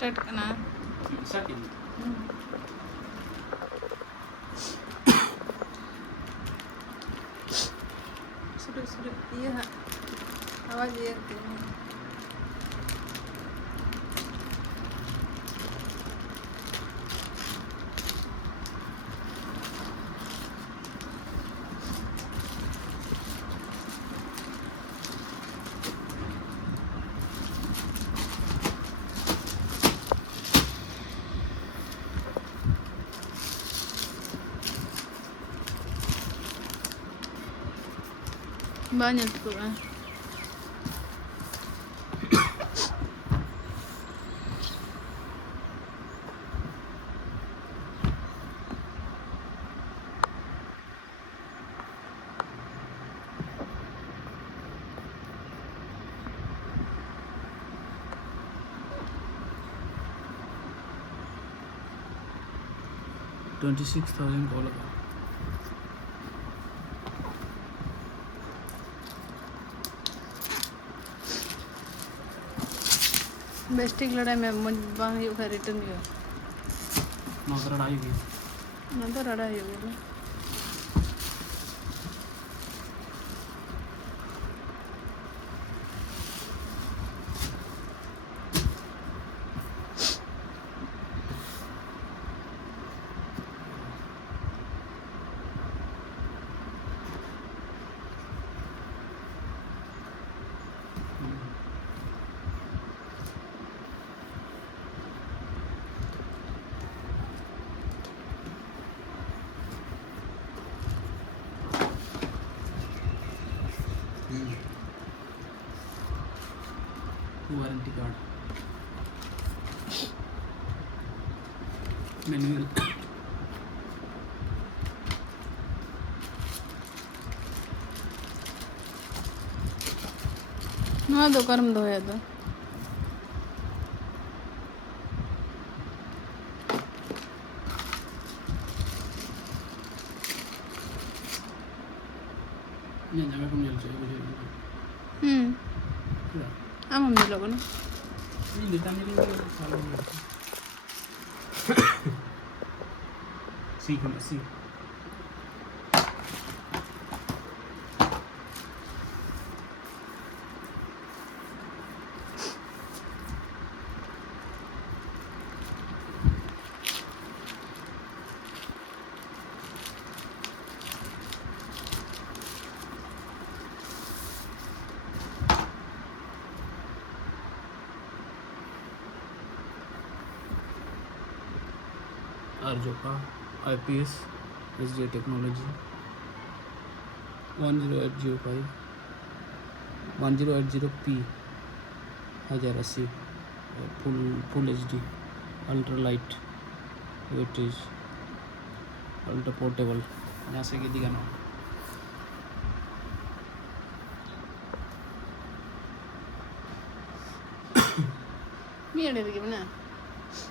स्टार्ट करना Second. शुरू शुरू ये है आवाज़ ये आती है banyak tuh kan $26,000. बेस्टिक लड़ाई में बाहर का रिटर्न हुआ नौकर लड़ाई हुई ना तो लड़ाई हो गई वारंटी कार्ड मैनुअल हाँ दो कर्म दो है तो ये जगह कम जल चाहिए मुझे आम हम लोगों ने ये लेता नहीं सालों में सीख सीख अर्जोका IPS SJ टेक्नोलॉजी 10805 1080p 1080 full HD ultra light weightage ultra portable यहाँ से कि दिखाना मेरे लिए बना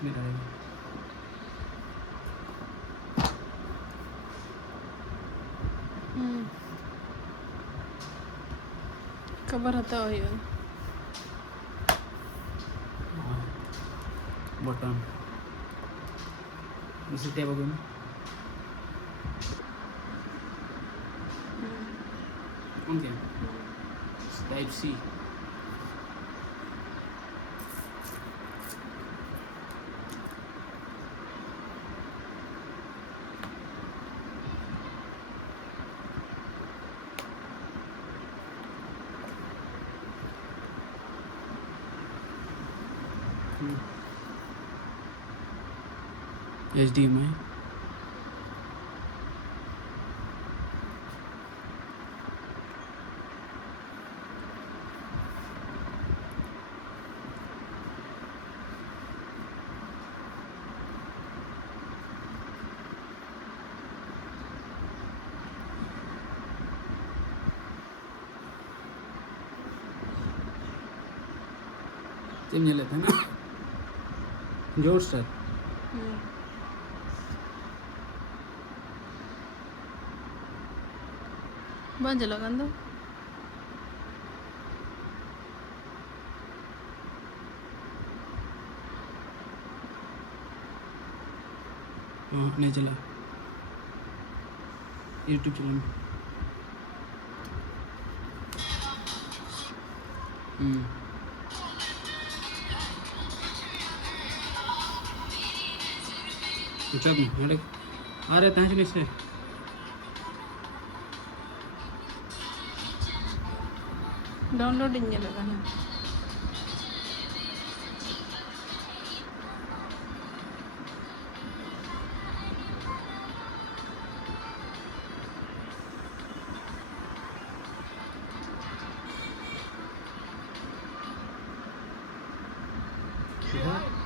मेरा खबर होता हो ये बटन इसी टैब हो गया टाइप C HDMI चिमनी लेते हैं ना जोर सर बंद लगा दो हाँ नहीं चला यूट्यूब चैनल में। चल हटे आ रहे तहाँ से से डाउनलोडिंग लगा है। हाँ